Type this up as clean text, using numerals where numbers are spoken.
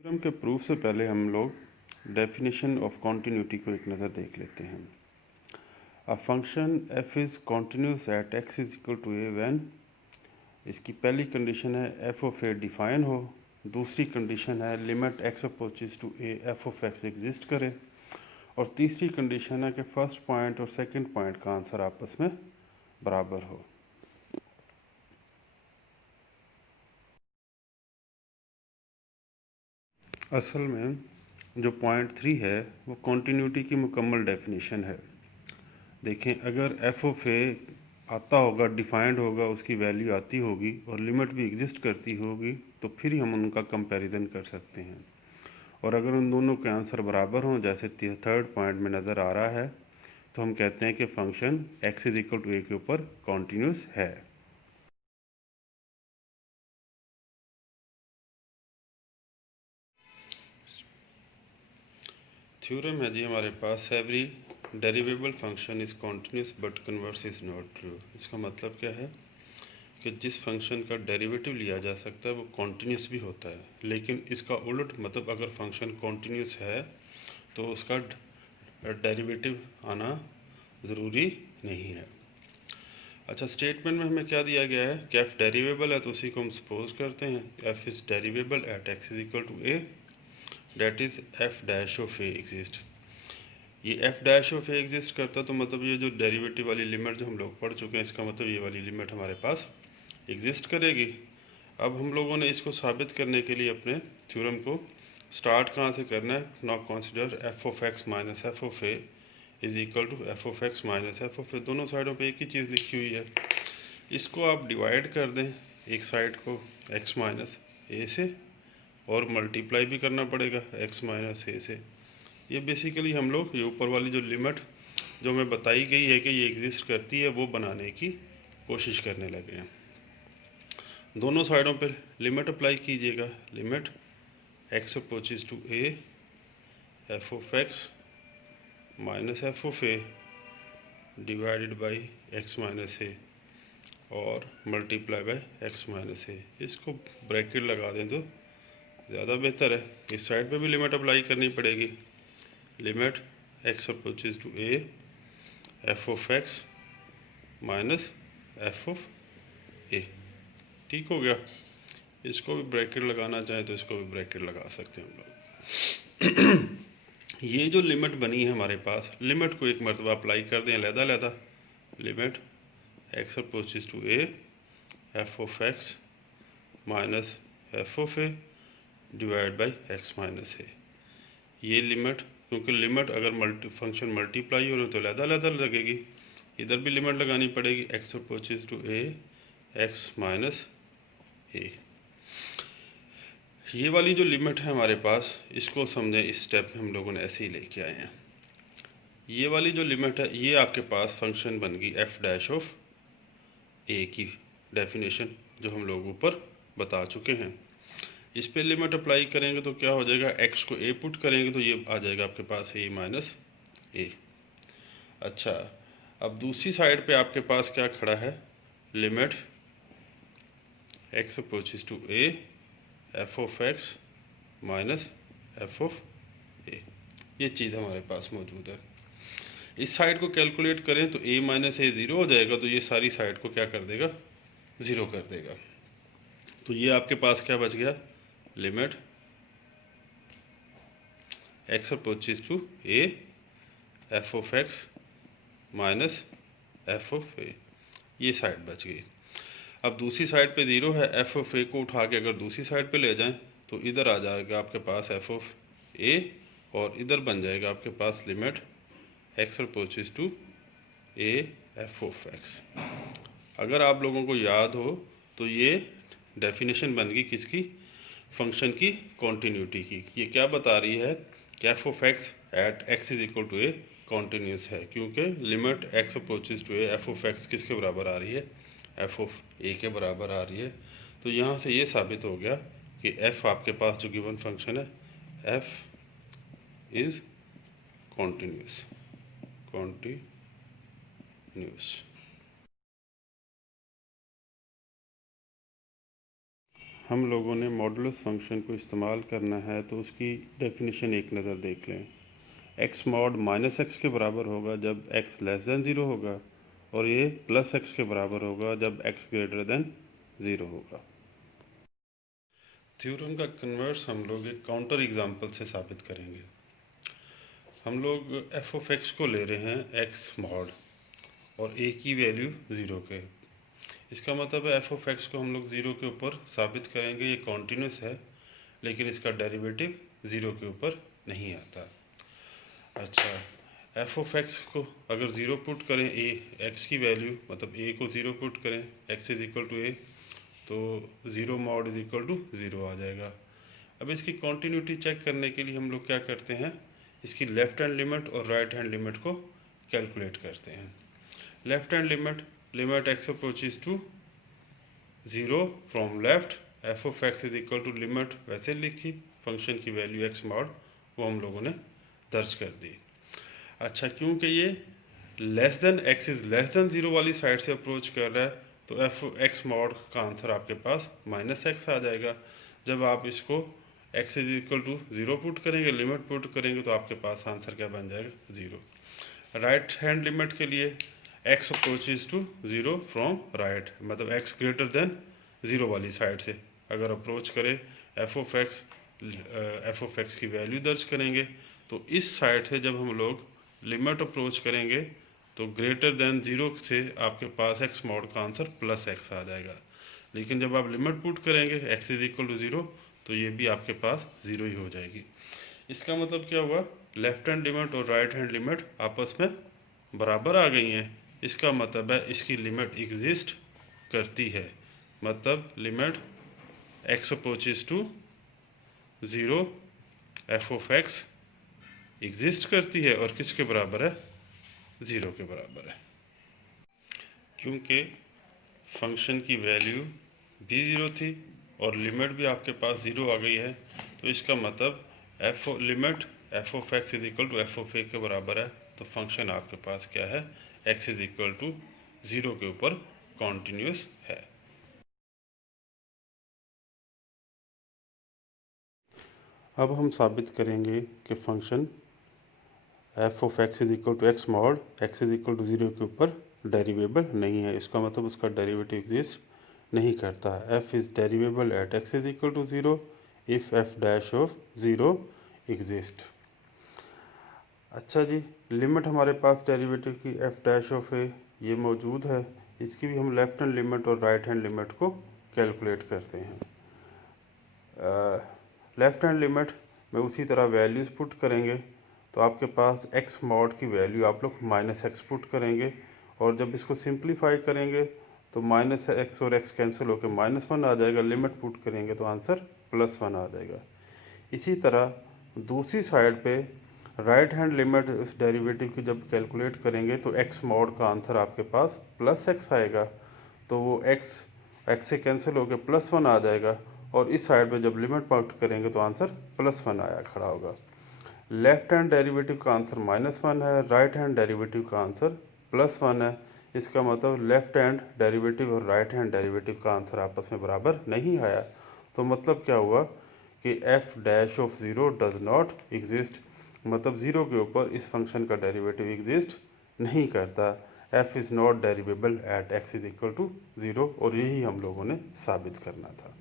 Theorem के proof से पहले हम लोग डेफिनेशन ऑफ कॉन्टिन्यूटी को एक नज़र देख लेते हैं। A function f is continuous at x is equal to a when, इसकी पहली कंडीशन है f ऑफ a डिफाइन हो। दूसरी कंडीशन है limit x approaches to a f of x exist करे। और तीसरी कंडीशन है कि फर्स्ट पॉइंट और सेकंड पॉइंट का आंसर आपस में बराबर हो। असल में जो पॉइंट 3 है वो कॉन्टिन्यूटी की मुकम्मल डेफिनेशन है। देखें, अगर एफ ऑफ ए आता होगा, डिफाइंड होगा, उसकी वैल्यू आती होगी और लिमिट भी एग्जिस्ट करती होगी तो फिर ही हम उनका कंपैरिजन कर सकते हैं। और अगर उन दोनों के आंसर बराबर हों, जैसे थर्ड पॉइंट में नज़र आ रहा है, तो हम कहते हैं कि function x is equal to a के ऊपर कॉन्टिन्यूस है। थ्योरम है जी हमारे पास, every derivable function is continuous but converse is not true. इसका मतलब क्या है कि जिस फंक्शन का डेरिवेटिव लिया जा सकता है वो कॉन्टिन्यूस भी होता है, लेकिन इसका उलट, मतलब अगर फंक्शन कॉन्टिन्यूस है तो उसका डेरिवेटिव आना ज़रूरी नहीं है। अच्छा, स्टेटमेंट में हमें क्या दिया गया है कि एफ डेरिवेबल है, तो उसी को हम सपोज करते हैं f is derivable at x is equal to a, that is f dash of a exist. ये f dash of a exist करता तो मतलब ये जो डेरिवेटिव वाली लिमिट जो हम लोग पढ़ चुके हैं, इसका मतलब ये वाली लिमिट हमारे पास एग्जिस्ट करेगी। अब हम लोगों ने इसको साबित करने के लिए अपने थ्योरम को स्टार्ट कहाँ से करना है। Now consider f of x minus f of a is equal to f of x minus f of a. दोनों साइडों पे एक ही चीज़ लिखी हुई है। इसको आप डिवाइड कर दें, एक साइड को एक्स माइनस ए से, और मल्टीप्लाई भी करना पड़ेगा एक्स माइनस ए से। ये बेसिकली हम लोग ये ऊपर वाली जो लिमिट जो हमें बताई गई है कि ये एग्जिस्ट करती है वो बनाने की कोशिश करने लगे हैं। दोनों साइडों पर लिमिट अप्लाई कीजिएगा। Limit x approaches to A F of x minus f of a divided by x minus a और multiply by x minus a. इसको ब्रैकेट लगा दें तो ज़्यादा बेहतर है। इस साइड पे भी लिमिट अप्लाई करनी पड़ेगी। Limit x approaches to A F of x minus f of a. ठीक हो गया। इसको भी ब्रैकेट लगाना चाहें तो इसको भी ब्रैकेट लगा सकते हैं हम लोग। ये जो लिमिट बनी है हमारे पास, लिमिट को एक मरतबा अप्लाई कर दें अलहदा। Limit x approaches to A F of x minus f of a divide by x minus a. ये लिमिट, क्योंकि लिमिट अगर फंक्शन मल्टीप्लाई हो रहे तो अलहदा लगेगी, इधर भी लिमिट लगानी पड़ेगी x approaches to a x minus a. ये वाली जो लिमिट है हमारे पास, इसको समझें, इस स्टेप में हम लोगों ने ऐसे ही लेके आए हैं। ये वाली जो लिमिट है ये आपके पास फंक्शन बन गई एफ डैश ऑफ ए की डेफिनेशन जो हम लोग ऊपर बता चुके हैं। इस पे लिमिट अप्लाई करेंगे तो क्या हो जाएगा, एक्स को ए पुट करेंगे तो ये आ जाएगा आपके पास ए माइनस ए। अच्छा, अब दूसरी साइड पे आपके पास क्या खड़ा है, limit x approaches to A F of x minus f of a. ये चीज़ हमारे पास मौजूद है। इस साइड को कैलकुलेट करें तो ए माइनस ए ज़ीरो हो जाएगा, तो ये सारी साइड को क्या कर देगा, ज़ीरो कर देगा। तो ये आपके पास क्या बच गया, limit x approaches to A F of x minus f of a. ये साइड बच गई। अब दूसरी साइड पे ज़ीरो है, एफ ऑफ ए को उठा के अगर दूसरी साइड पे ले जाएं तो इधर आ जाएगा आपके पास एफ ऑफ ए, और इधर बन जाएगा आपके पास limit x approaches to A F of x. अगर आप लोगों को याद हो तो ये डेफिनेशन बन गई किसकी, फंक्शन की कॉन्टीन्यूटी की। ये क्या बता रही है कि F of X at x is equal to A continuous है, क्योंकि limit x approaches to A F of X किसके बराबर आ रही है, एफ ऑफ ए के बराबर आ रही है। तो यहाँ से ये साबित हो गया कि एफ आपके पास जो गिवन फंक्शन है, एफ इज कॉन्टीन्यूस। हम लोगों ने मॉडुलस फंक्शन को इस्तेमाल करना है तो उसकी डेफिनेशन एक नज़र देख लें। एक्स मॉड माइनस एक्स के बराबर होगा जब एक्स लेस देन ज़ीरो होगा, और ये प्लस एक्स के बराबर होगा जब एक्स ग्रेटर देन ज़ीरो होगा। थ्योरम का कन्वर्स हम लोग एक काउंटर एग्जांपल से साबित करेंगे। हम लोग एफ ऑफ एक्स को ले रहे हैं एक्स मॉड और ए की वैल्यू ज़ीरो के। इसका मतलब है एफ ऑफ एक्स को हम लोग ज़ीरो के ऊपर साबित करेंगे, ये कॉन्टिन्यूस है, लेकिन इसका डेरिवेटिव ज़ीरो के ऊपर नहीं आता। अच्छा, एफ ऑफ एक्स को अगर ज़ीरो पुट करें, ए एक्स की वैल्यू मतलब ए को ज़ीरो पुट करें, x is equal to a, तो zero mod is equal to zero आ जाएगा। अब इसकी कॉन्टीन्यूटी चेक करने के लिए हम लोग क्या करते हैं, इसकी लेफ़्ट हैंड लिमिट और राइट हैंड लिमिट को कैलकुलेट करते हैं। Left hand limit X approaches to zero from left, F of x is equal to limit वैसे लिखी, फंक्शन की वैल्यू एक्स मॉड वो हम लोगों ने दर्ज कर दी। अच्छा, क्योंकि ये less than X is less than zero वाली साइड से अप्रोच कर रहा है, तो एफ एक्स मॉड का आंसर आपके पास माइनस एक्स आ जाएगा। जब आप इसको X is equal to zero put करेंगे, लिमिट पुट करेंगे, तो आपके पास आंसर क्या बन जाएगा, ज़ीरो। राइट हैंड लिमिट के लिए X approaches to zero from right, मतलब एक्स ग्रेटर देन ज़ीरो वाली साइड से अगर अप्रोच करे, एफ ऑफ एक्स की वैल्यू दर्ज करेंगे, तो इस साइड से जब हम लोग लिमिट अप्रोच करेंगे तो ग्रेटर देन ज़ीरो से आपके पास एक्स मॉड का आंसर प्लस एक्स आ जाएगा। लेकिन जब आप लिमिट पुट करेंगे X is equal to zero, तो ये भी आपके पास ज़ीरो ही हो जाएगी। इसका मतलब क्या हुआ, लेफ्ट हैंड लिमिट और राइट हैंड लिमिट आपस में बराबर आ गई हैं। इसका मतलब है इसकी लिमिट एग्जिस्ट करती है, मतलब limit X approaches to zero F of X exist करती है, और किसके बराबर है, ज़ीरो के बराबर है। क्योंकि फंक्शन की वैल्यू भी ज़ीरो थी और लिमिट भी आपके पास ज़ीरो आ गई है, तो इसका मतलब limit f of x is equal to f of a के बराबर है। तो फंक्शन आपके पास क्या है, x is equal to zero के ऊपर कॉन्टिन्यूस है। अब हम साबित करेंगे कि function f of x is equal to x mod x is equal to zero के ऊपर डेरिवेबल नहीं है। इसका मतलब उसका डेरिवेटिव एग्जिस्ट नहीं करता है। F is derivable at x is equal to zero if f dash of zero exist. अच्छा जी, लिमिट हमारे पास डेरिवेटिव की एफ डैश ऑफ ए ये मौजूद है। इसकी भी हम लेफ्ट हैंड लिमिट और राइट हैंड लिमिट को कैलकुलेट करते हैं। लेफ्ट हैंड लिमिट में उसी तरह वैल्यूज़ पुट करेंगे, तो आपके पास एक्स मॉड की वैल्यू आप लोग माइनस एक्स पुट करेंगे, और जब इसको सिंप्लीफाई करेंगे तो माइनस एक्स और एक्स कैंसिल होकर माइनस वन आ जाएगा। लिमिट पुट करेंगे तो आंसर प्लस वन आ जाएगा। इसी तरह दूसरी साइड पे राइट हैंड लिमिट इस डेरिवेटिव की जब कैलकुलेट करेंगे तो एक्स मॉड का आंसर आपके पास प्लस एक्स आएगा, तो वो एक्स से कैंसिल होकर प्लस वन आ जाएगा, और इस साइड पे जब लिमिट पुट करेंगे तो आंसर प्लस वन आया खड़ा होगा। लेफ्ट हैंड डेरिवेटिव का आंसर माइनस वन है, राइट हैंड डेरिवेटिव का आंसर प्लस वन है। इसका मतलब लेफ्ट हैंड डेरिवेटिव और राइट हैंड डेरिवेटिव का आंसर आपस में बराबर नहीं आया। तो मतलब क्या हुआ कि f dash of zero does not exist, मतलब ज़ीरो के ऊपर इस फंक्शन का डेरिवेटिव एग्जिस्ट नहीं करता। F is not derivable at x is equal to zero, और यही हम लोगों ने साबित करना था।